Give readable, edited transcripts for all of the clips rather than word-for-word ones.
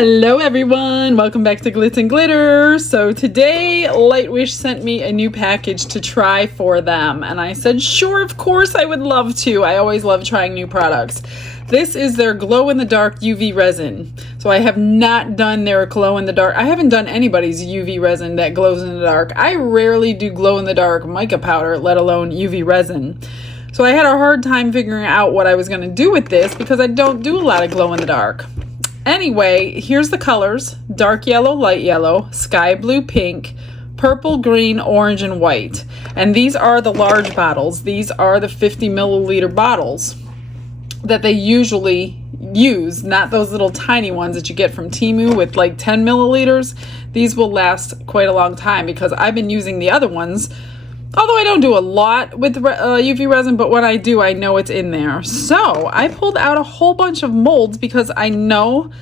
Hello everyone, welcome back to Glitz and Glitter. So today Lightwish sent me a new package to try for them and I said sure, of course I would love to. I always love trying new products. This is their glow in the dark UV resin. So I have not done their glow in the dark. I haven't done anybody's UV resin that glows in the dark. I rarely do glow in the dark mica powder, let alone UV resin. So I had a hard time figuring out what I was going to do with this because I don't do a lot of glow in the dark. Anyway, here's the colors: dark yellow, light yellow, sky blue, pink, purple, green, orange, and white. And these are the large bottles. These are the 50 milliliter bottles that they usually use, not those little tiny ones that you get from Temu with like 10 milliliters. These will last quite a long time because I've been using the other ones. Although I don't do a lot with UV resin, but when I do, I know it's in there. So I pulled out a whole bunch of molds because I know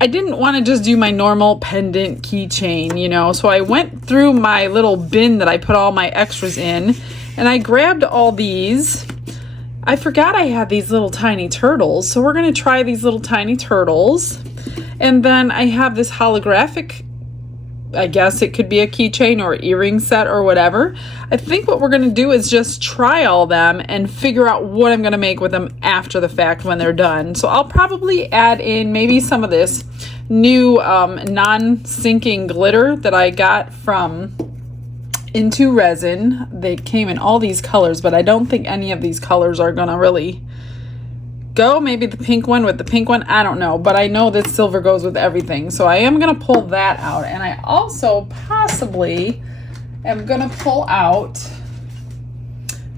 I didn't want to just do my normal pendant keychain, you know. So I went through my little bin that I put all my extras in, and I grabbed all these. I forgot I had these little tiny turtles, so we're going to try these little tiny turtles. And then I have this holographic, I guess it could be a keychain or earring set or whatever. I think what we're going to do is just try all them and figure out what I'm going to make with them after the fact when they're done. So I'll probably add in maybe some of this new non-sinking glitter that I got from Into Resin. They came in all these colors, but I don't think any of these colors are going to really go. Maybe the pink one with the pink one, I don't know, but I know that silver goes with everything, so I am gonna pull that out. And I also possibly am gonna pull out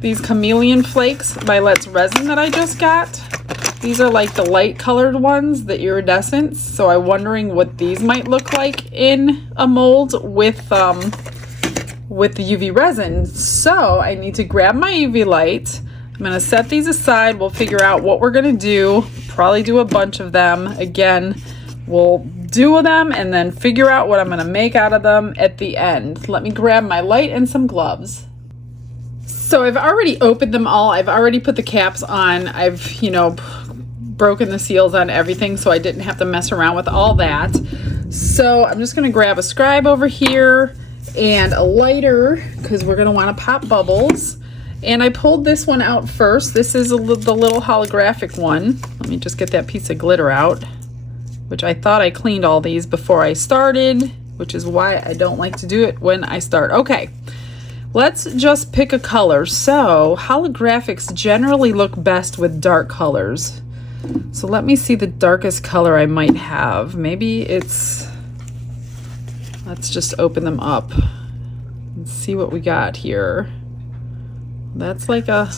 these chameleon flakes by Let's Resin that I just got. These are like the light colored ones, the iridescents, so I'm wondering what these might look like in a mold with the UV resin. So I need to grab my UV light. I'm going to set these aside. We'll figure out what we're going to do. Probably do a bunch of them. Again, we'll do them and then figure out what I'm going to make out of them at the end. Let me grab my light and some gloves. So I've already opened them all. I've already put the caps on. I've, broken the seals on everything so I didn't have to mess around with all that. So I'm just going to grab a scribe over here and a lighter because we're going to want to pop bubbles. And I pulled this one out first. This is the little holographic one. Let me just get that piece of glitter out, which I thought I cleaned all these before I started, which is why I don't like to do it when I start. Okay, let's just pick a color. So holographics generally look best with dark colors. So let me see the darkest color I might have. Maybe it's, let's just open them up and see what we got here. That's like a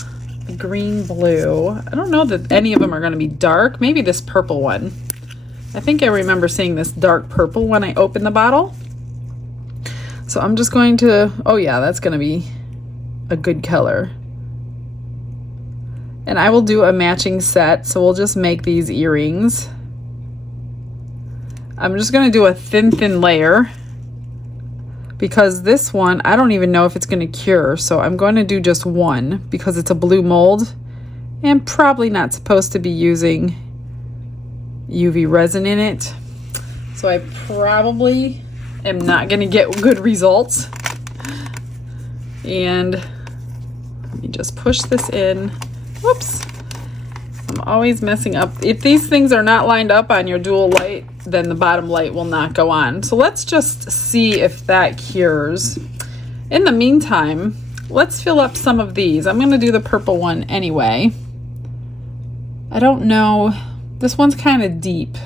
green blue. I don't know that any of them are going to be dark. Maybe this purple one. I think I remember seeing this dark purple when I opened the bottle. So I'm just going to, oh yeah, that's going to be a good color. And I will do a matching set. So we'll just make these earrings. I'm just going to do a thin layer, because this one, I don't even know if it's going to cure. So I'm going to do just one because it's a blue mold and probably not supposed to be using UV resin in it. So I probably am not going to get good results. And let me just push this in. Whoops. I'm always messing up. If these things are not lined up on your dual light, then the bottom light will not go on. So let's just see if that cures. In the meantime, let's fill up some of these. I'm going to do the purple one anyway. I don't know. This one's kind of deep.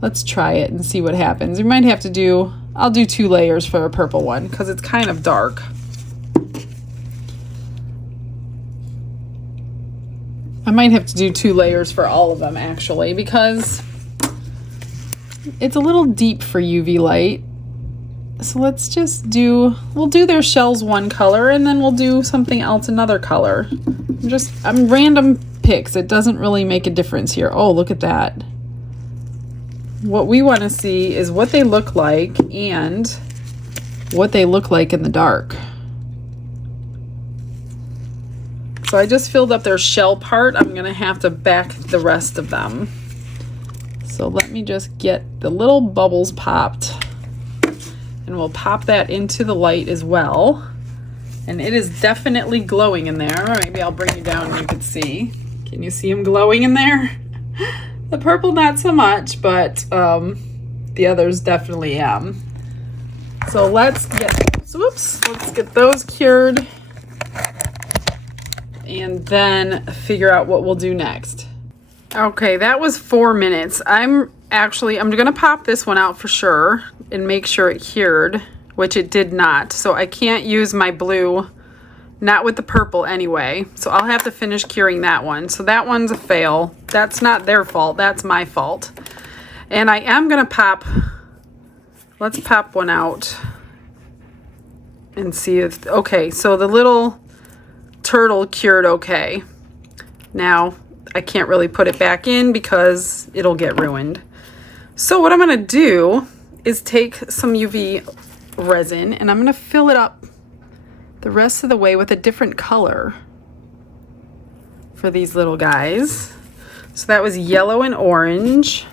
Let's try it and see what happens. You might have to do, I'll do 2 layers for a purple one because it's kind of dark. I might have to do 2 layers for all of them actually because it's a little deep for UV light. So let's just we'll do their shells one color and then we'll do something else another color. I'm random picks. It doesn't really make a difference here. Oh, look at that. What we want to see is what they look like and what they look like in the dark. So I just filled up their shell part. I'm going to have to back the rest of them. So let me just get the little bubbles popped, and we'll pop that into the light as well. And it is definitely glowing in there. Maybe I'll bring you down and you can see. Can you see him glowing in there? The purple not so much, but the others definitely am. So let's get those cured and then figure out what we'll do next. Okay, that was 4 minutes. I'm gonna pop this one out for sure and make sure it cured, which it did not. So I can't use my blue, not with the purple anyway. So I'll have to finish curing that one. So that one's a fail. That's not their fault, that's my fault. And I am gonna let's pop one out and see if, okay, so the little turtle cured okay. Now, I can't really put it back in because it'll get ruined. So what I'm gonna do is take some UV resin and I'm gonna fill it up the rest of the way with a different color for these little guys. So that was yellow and orange.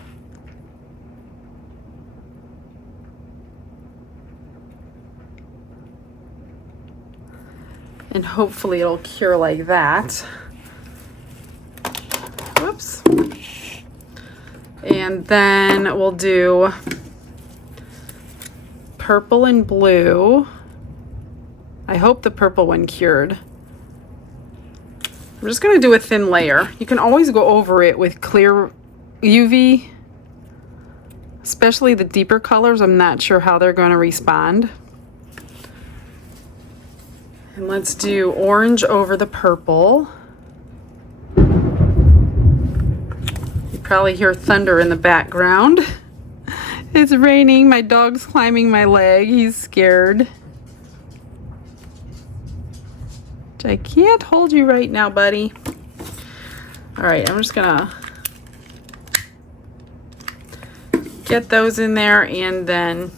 And hopefully it'll cure like that. Whoops. And then we'll do purple and blue. I hope the purple one cured. I'm just gonna do a thin layer. You can always go over it with clear UV, especially the deeper colors. I'm not sure how they're gonna respond. And let's do orange over the purple. Probably hear thunder in the background. It's raining. My dog's climbing my leg. He's scared. I can't hold you right now, buddy. All right, I'm just gonna get those in there and then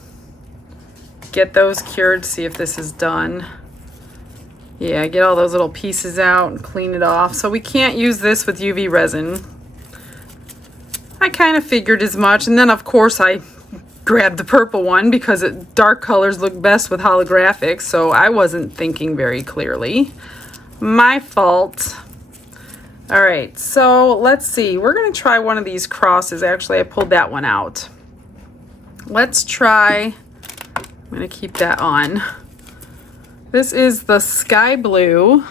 get those cured, see if this is done. Yeah, get all those little pieces out and clean it off. So we can't use this with UV resin. I kind of figured as much, and then of course I grabbed the purple one because dark colors look best with holographic, so I wasn't thinking very clearly. My fault. All right, so let's see. We're gonna try one of these crosses. Actually, I pulled that one out. Let's try, I'm gonna keep that on. This is the sky blue.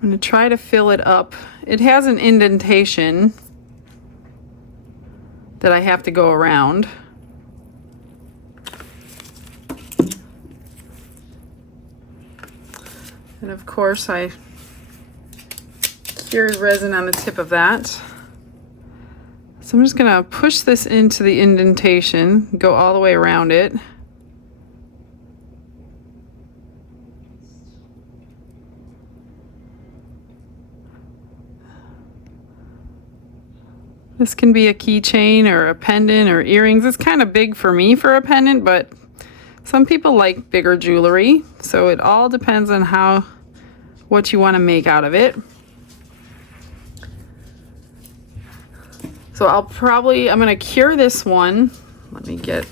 I'm gonna try to fill it up. It has an indentation that I have to go around. And of course I cured resin on the tip of that. So I'm just gonna push this into the indentation, go all the way around it. This can be a keychain or a pendant or earrings. It's kind of big for me for a pendant, but some people like bigger jewelry. So it all depends on what you want to make out of it. So I'm gonna cure this one. Let me get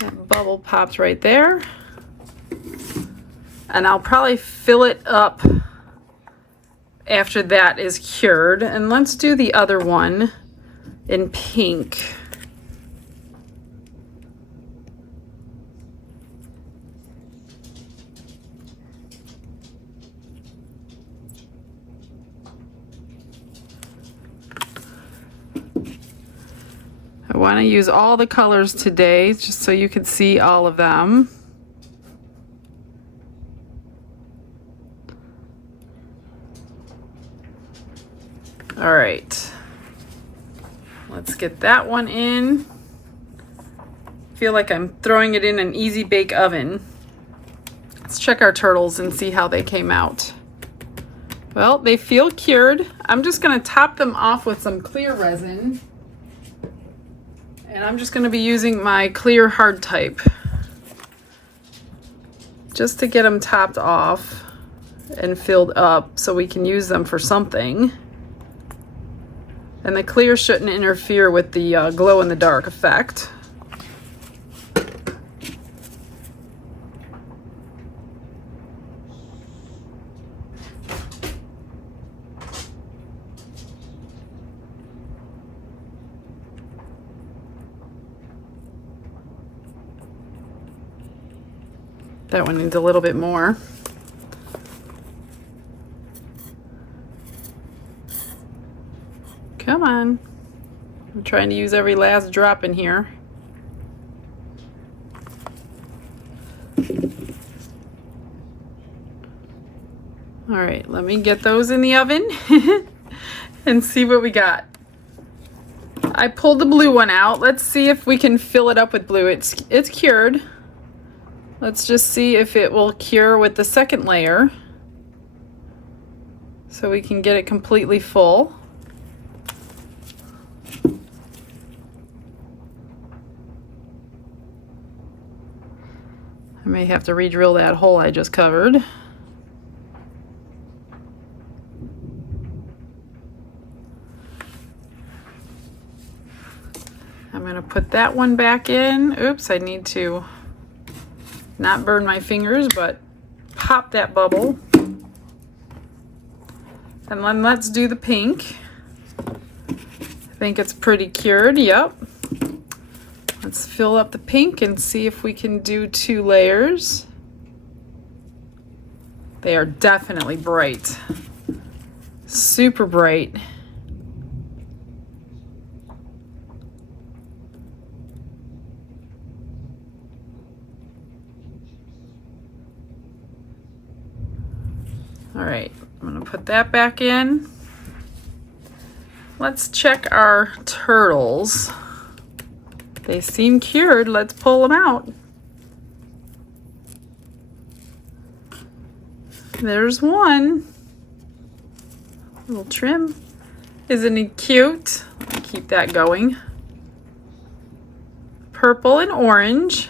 that bubble popped right there. And I'll probably fill it up after that is cured. And let's do the other one in pink. I want to use all the colors today just so you can see all of them. All right, let's get that one in. Feel like I'm throwing it in an easy bake oven. Let's check our turtles and see how they came out. Well, they feel cured. I'm just gonna top them off with some clear resin. And I'm just gonna be using my clear hard type just to get them topped off and filled up so we can use them for something. And the clear shouldn't interfere with the glow in the dark effect. That one needs a little bit more. Come on. I'm trying to use every last drop in here. All right, let me get those in the oven and see what we got. I pulled the blue one out. Let's see if we can fill it up with blue. It's cured. Let's just see if it will cure with the second layer so we can get it completely full. I may have to re-drill that hole I just covered. I'm going to put that one back in. Oops, I need to not burn my fingers, but pop that bubble. And then let's do the pink. I think it's pretty cured, yep. Let's fill up the pink and see if we can do 2 layers. They are definitely bright. Super bright. All right, I'm gonna put that back in. Let's check our turtles. They seem cured. Let's pull them out. There's one. Little trim. Isn't he cute? Let me keep that going. Purple and orange.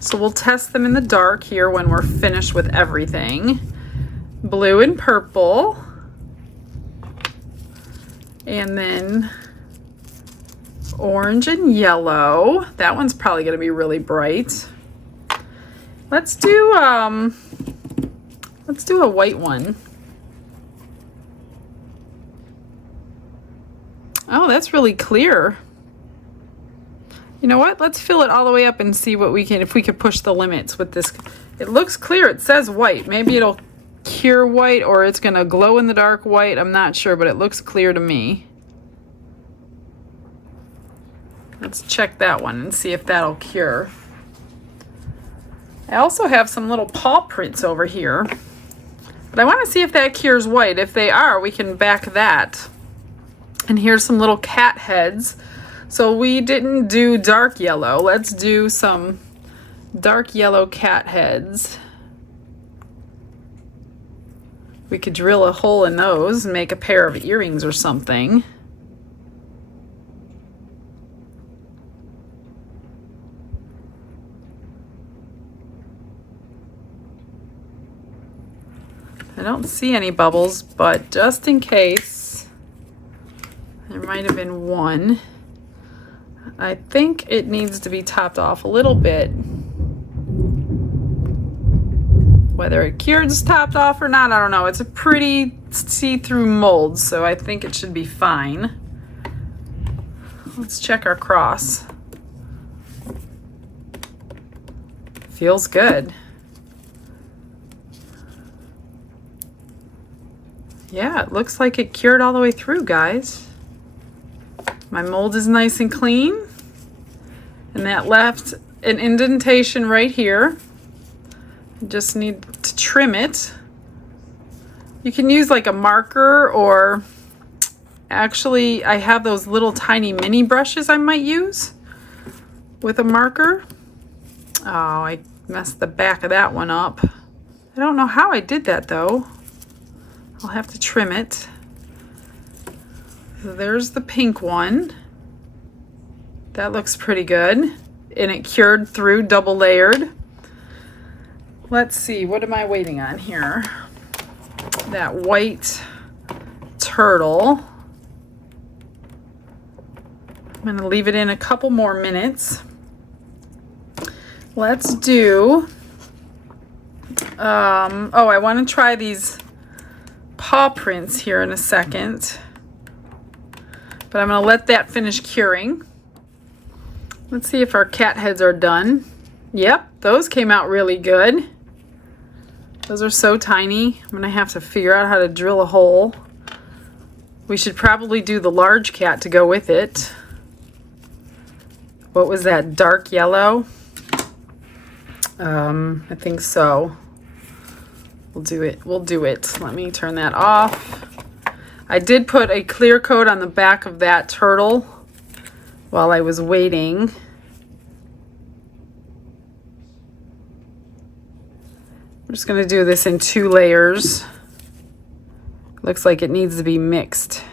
So we'll test them in the dark here when we're finished with everything. Blue and purple. And then orange and yellow. That one's probably going to be really bright. Let's do a white one. Oh, that's really clear. You know what? Let's fill it all the way up and see what we can, if we could push the limits with this. It looks clear. It says white. Maybe it'll cure white or it's going to glow in the dark white. I'm not sure, but it looks clear to me. Let's check that one and see if that'll cure. I also have some little paw prints over here, but I want to see if that cures white. If they are, we can back that. And here's some little cat heads. So we didn't do dark yellow. Let's do some dark yellow cat heads. We could drill a hole in those and make a pair of earrings or something. I don't see any bubbles, but just in case, there might have been one. I think it needs to be topped off a little bit. Whether it cured's topped off or not, I don't know. It's a pretty see-through mold, so I think it should be fine. Let's check our cross. Feels good. Yeah, it looks like it cured all the way through, guys. My mold is nice and clean. And that left an indentation right here. Just need to trim it. You can use like a marker, or actually I have those little tiny mini brushes I might use with a marker. Oh, I messed the back of that one up. I don't know how I did that though. I'll have to trim it. So there's the pink one. That looks pretty good. And it cured through, double layered. Let's see, what am I waiting on here? That white turtle. I'm going to leave it in a couple more minutes. Let's do, oh, I want to try these paw prints here in a second. But I'm going to let that finish curing. Let's see if our cat heads are done. Yep, those came out really good. Those are so tiny. I'm going to have to figure out how to drill a hole. We should probably do the large cat to go with it. What was that, dark yellow? I think so. We'll do it. We'll do it. Let me turn that off. I did put a clear coat on the back of that turtle while I was waiting. I'm just going to do this in 2 layers. Looks like it needs to be mixed.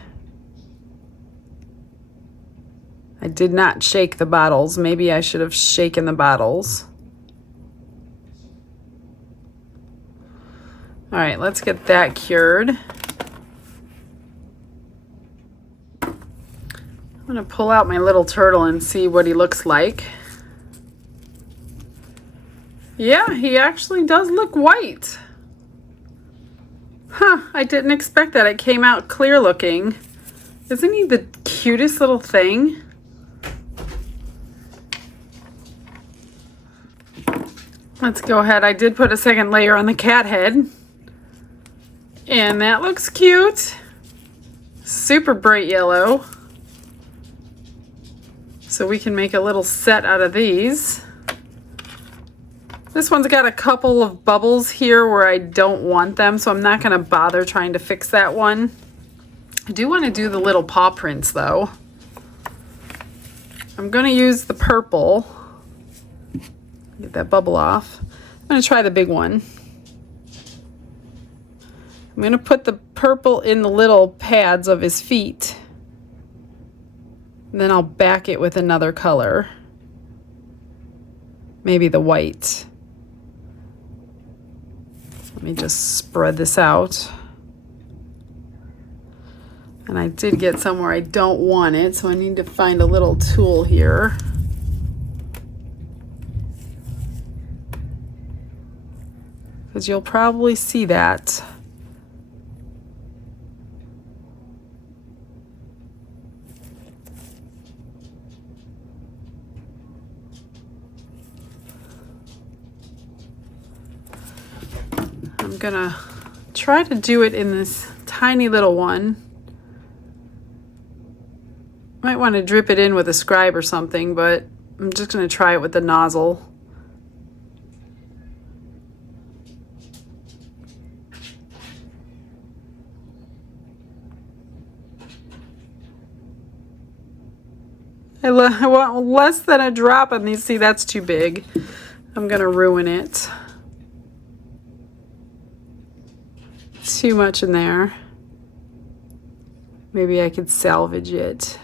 I did not shake the bottles. Maybe I should have shaken the bottles. All right, let's get that cured. I'm going to pull out my little turtle and see what he looks like. Yeah, he actually does look white. Huh, I didn't expect that. It came out clear looking. Isn't he the cutest little thing? Let's go ahead. I did put a second layer on the cat head. And that looks cute. Super bright yellow. So we can make a little set out of these. This one's got a couple of bubbles here where I don't want them, so I'm not going to bother trying to fix that one. I do want to do the little paw prints though. I'm going to use the purple. Get that bubble off. I'm going to try the big one. I'm going to put the purple in the little pads of his feet. And then I'll back it with another color. Maybe the white. Let me just spread this out. And I did get somewhere I don't want it, so I need to find a little tool here. Because you'll probably see that. I'm gonna try to do it in this tiny little one. Might want to drip it in with a scribe or something, but I'm just gonna try it with the nozzle. I want less than a drop on these. See, that's too big. I'm gonna ruin it. Too much in there. Maybe I could salvage it.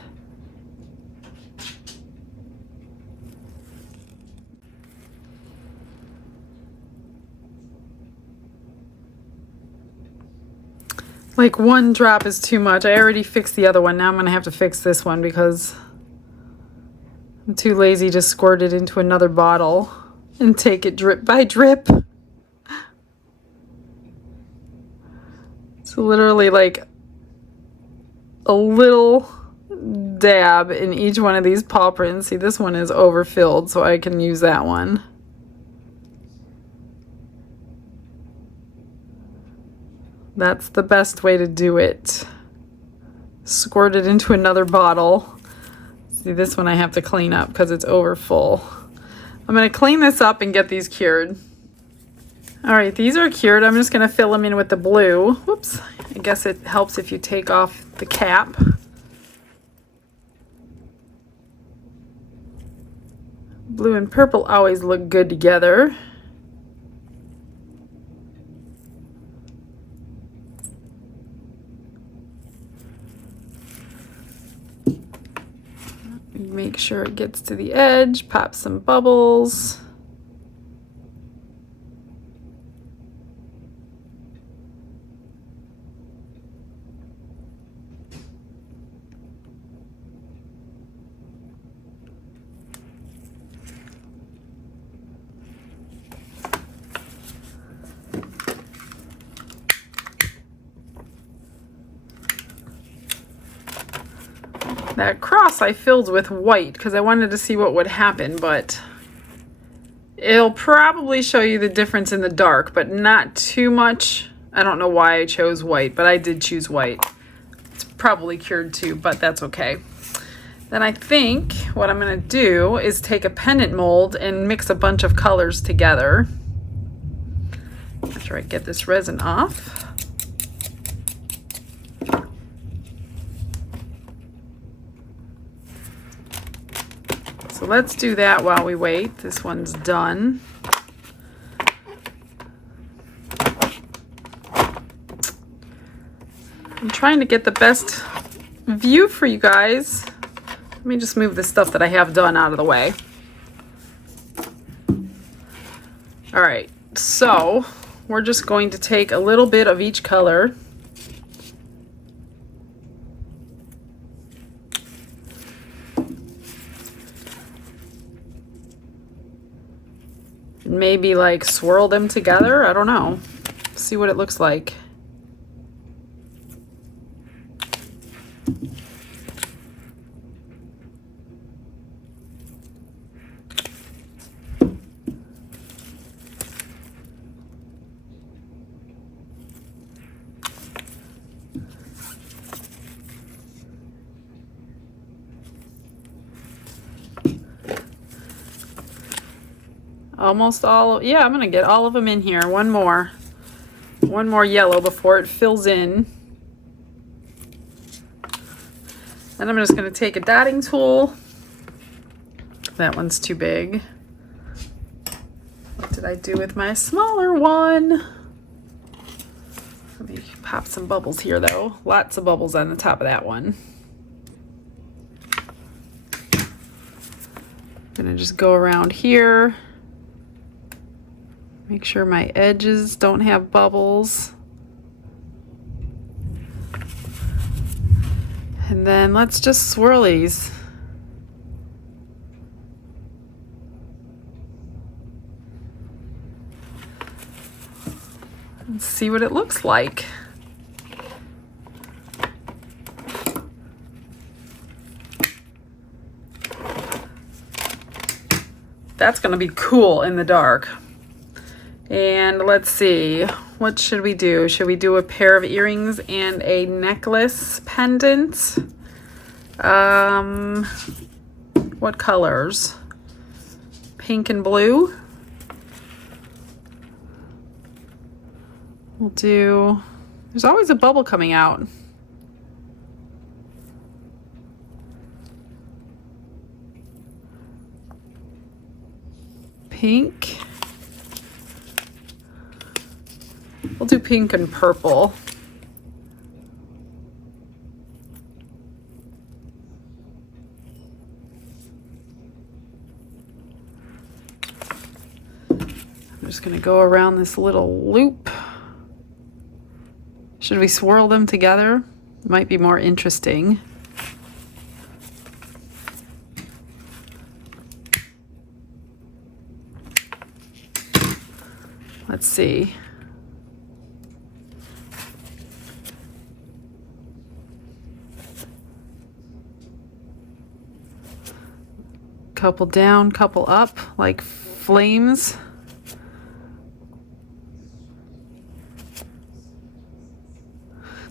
Like 1 drop is too much. I already fixed the other one. Now I'm gonna have to fix this one because I'm too lazy to squirt it into another bottle and take it drip by drip. It's literally like a little dab in each one of these paw prints. See, this one is overfilled, so I can use that one. That's the best way to do it. Squirt it into another bottle. See, this one I have to clean up because it's over full. I'm going to clean this up and get these cured. All right, these are cured. I'm just going to fill them in with the blue. Whoops. I guess it helps if you take off the cap. Blue and purple always look good together. Make sure it gets to the edge, pop some bubbles. That cross I filled with white because I wanted to see what would happen, but it'll probably show you the difference in the dark, but not too much. I don't know why I chose white, but I did choose white. It's probably cured too, but that's okay. Then I think what I'm going to do is take a pendant mold and mix a bunch of colors together. After I get this resin off. So let's do that while we wait. This one's done. I'm trying to get the best view for you guys. Let me just move the stuff that I have done out of the way. All right, so we're just going to take a little bit of each color. Maybe like swirl them together. I don't know. See what it looks like. Almost all, yeah, I'm gonna get all of them in here. One more yellow before it fills in. Then I'm just gonna take a dotting tool. That one's too big. What did I do with my smaller one? Let me pop some bubbles here though. Lots of bubbles on the top of that one. I'm gonna just go around here. Make sure my edges don't have bubbles. And then let's just swirl these. And see what it looks like. That's gonna be cool in the dark. And let's see, what should we do? Should we do a pair of earrings and a necklace pendant? What colors? Pink and blue? We'll do, there's always a bubble coming out. Pink. We'll do pink and purple. I'm just going to go around this little loop. Should we swirl them together? It might be more interesting. Let's see. Couple down, couple up, like flames.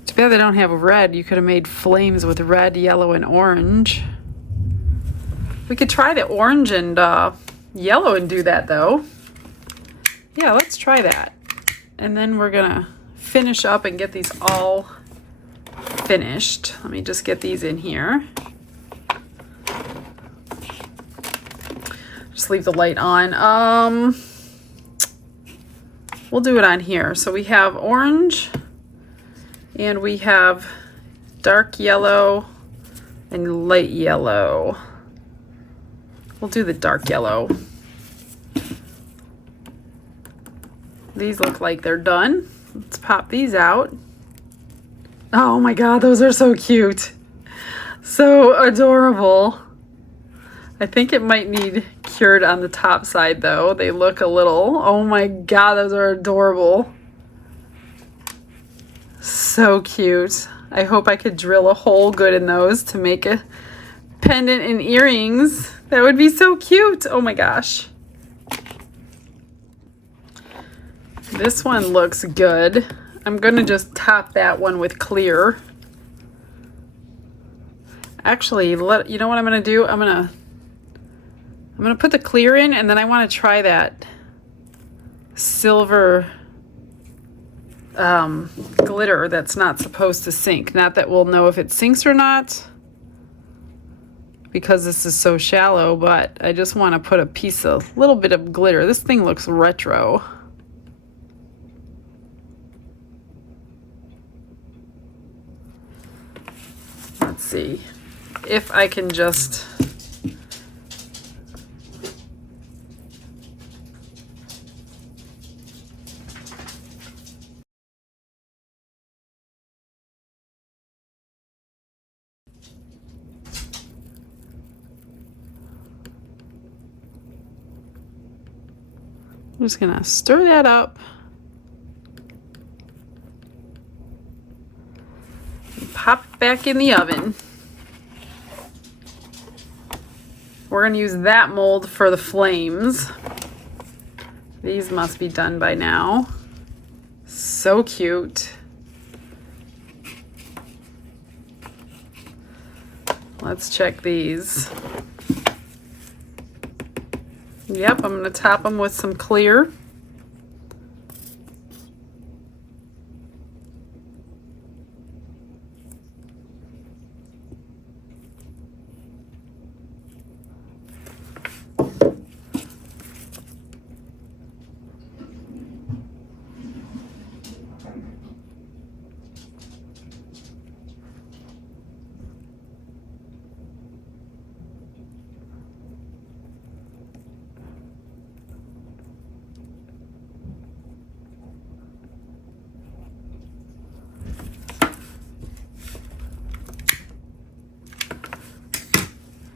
Too bad they don't have red. You could have made flames with red, yellow, and orange. We could try the orange and yellow and do that though. Yeah, let's try that. And then we're gonna finish up and get these all finished. Let me just get these in here. Just leave the light on. We'll do it on here. So we have orange and we have dark yellow and light yellow. We'll do the dark yellow. These look like they're done. Let's pop these out. Oh my God, those are so cute. So adorable. I think it might need cured on the top side though. They look a little, oh my God, those are adorable. So cute. I hope I could drill a hole good in those to make a pendant and earrings. That would be so cute. Oh my gosh. This one looks good. I'm gonna just top that one with clear. Actually, you know what I'm gonna do? I'm gonna put the clear in, and then I want to try that silver glitter that's not supposed to sink. Not that we'll know if it sinks or not, because this is so shallow, but I just want to put a little bit of glitter. This thing looks retro. Let's see if I can just I'm just gonna stir that up. And pop it back in the oven. We're gonna use that mold for the flames. These must be done by now. So cute. Let's check these. Yep, I'm going to top them with some clear.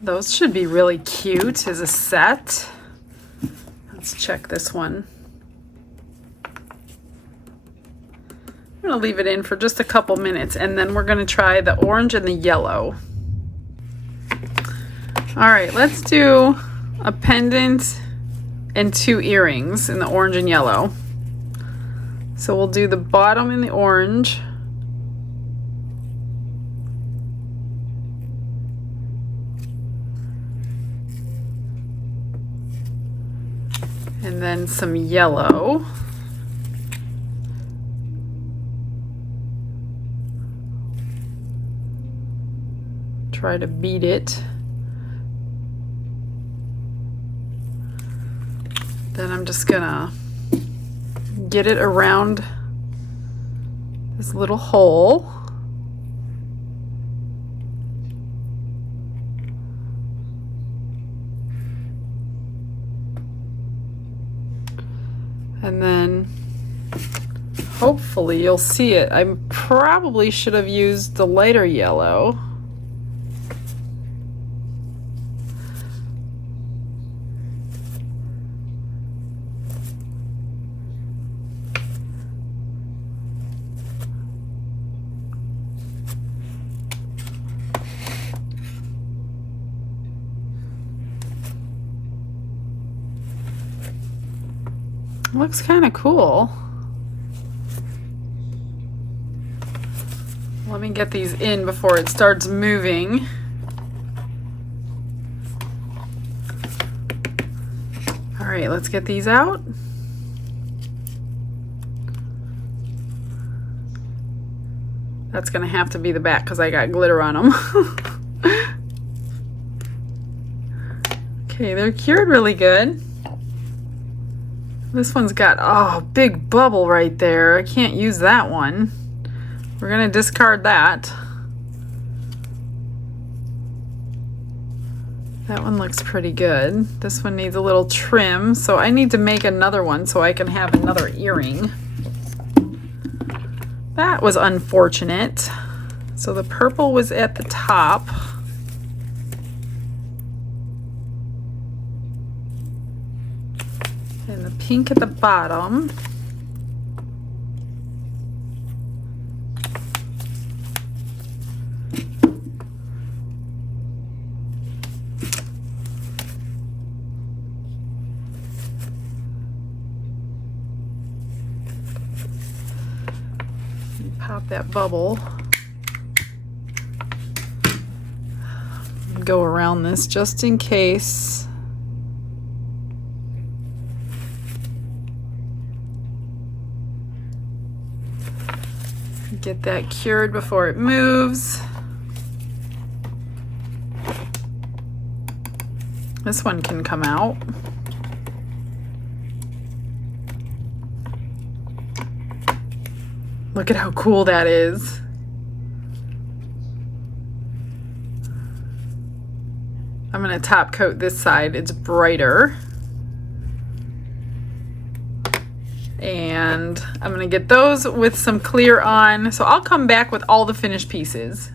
Those should be really cute as a set. Let's check this one. I'm gonna leave it in for just a couple minutes, and then we're gonna try the orange and the yellow. All right, let's do a pendant and 2 earrings in the orange and yellow. So we'll do the bottom in the orange. And then some yellow. Try to beat it. Then I'm just gonna get it around this little hole. And then hopefully you'll see it. I probably should have used the lighter yellow. Looks kind of cool. Let me get these in before it starts moving. All right, let's get these out. That's gonna have to be the back because I got glitter on them. Okay, they're cured really good. This one's got, oh, big bubble right there. I can't use that one. We're gonna discard that. That one looks pretty good. This one needs a little trim, so I need to make another one so I can have another earring. That was unfortunate. So the purple was at the top. And the pink at the bottom. pop that bubble. Go around this just in case. Get that cured before it moves. This one can come out. Look at how cool that is. I'm going to top coat this side. It's brighter. And I'm going to get those with some clear on. So I'll come back with all the finished pieces.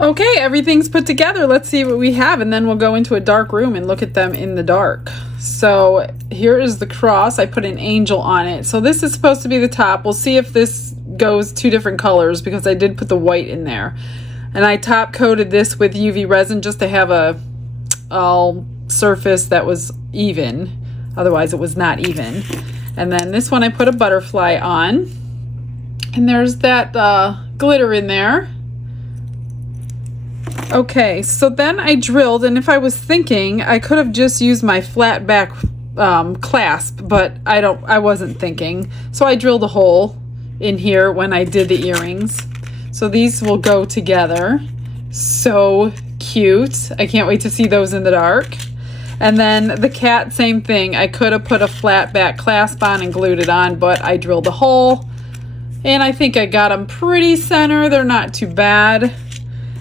Okay, everything's put together. Let's see what we have, and then we'll go into a dark room and look at them in the dark. So here is the cross. I put an angel on it. So this is supposed to be the top. We'll see if this goes two different colors because I did put the white in there. And I top coated this with UV resin just to have a all surface that was even. Otherwise it was not even. And then this one I put a butterfly on. And there's that glitter in there. Okay, so then I drilled, and if I was thinking, I could have just used my flat back clasp, but I wasn't thinking. So I drilled a hole in here when I did the earrings. So these will go together. So cute. I can't wait to see those in the dark. And then the cat, same thing. I could have put a flat back clasp on and glued it on, but I drilled a hole. And I think I got them pretty center. They're not too bad.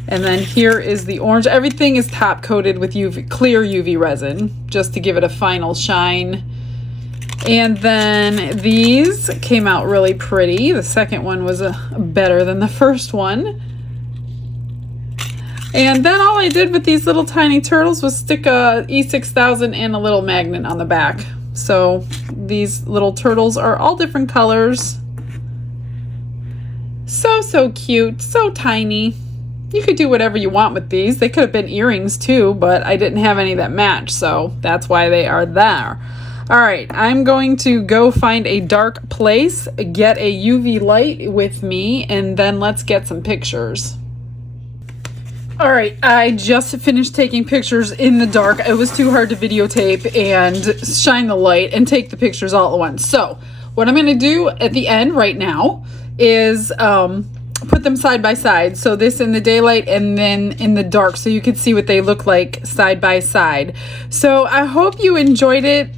And then here is the orange. Everything is top coated with clear UV resin just to give it a final shine. And then these came out really pretty. The second one was better than the first one. And then all I did with these little tiny turtles was stick a E6000 and a little magnet on the back. So these little turtles are all different colors. So cute, so tiny. You could do whatever you want with these. They could have been earrings too, but I didn't have any that match, so that's why they are there. All right, I'm going to go find a dark place, get a UV light with me, and then let's get some pictures. All right, I just finished taking pictures in the dark. It was too hard to videotape and shine the light and take the pictures all at once. So what I'm going to do at the end right now is put them side by side. So this in the daylight and then in the dark, so you can see what they look like side by side. So I hope you enjoyed it.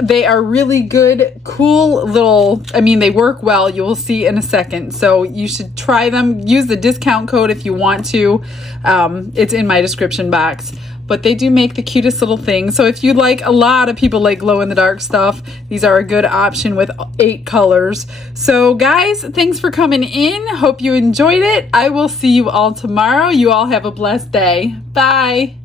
They are really good, cool little, I mean, they work well. You will see in a second. So you should try them. Use the discount code if you want to. It's in my description box. But they do make the cutest little things. So if you like, a lot of people like glow in the dark stuff, these are a good option with 8 colors. So guys, thanks for coming in. Hope you enjoyed it. I will see you all tomorrow. You all have a blessed day. Bye.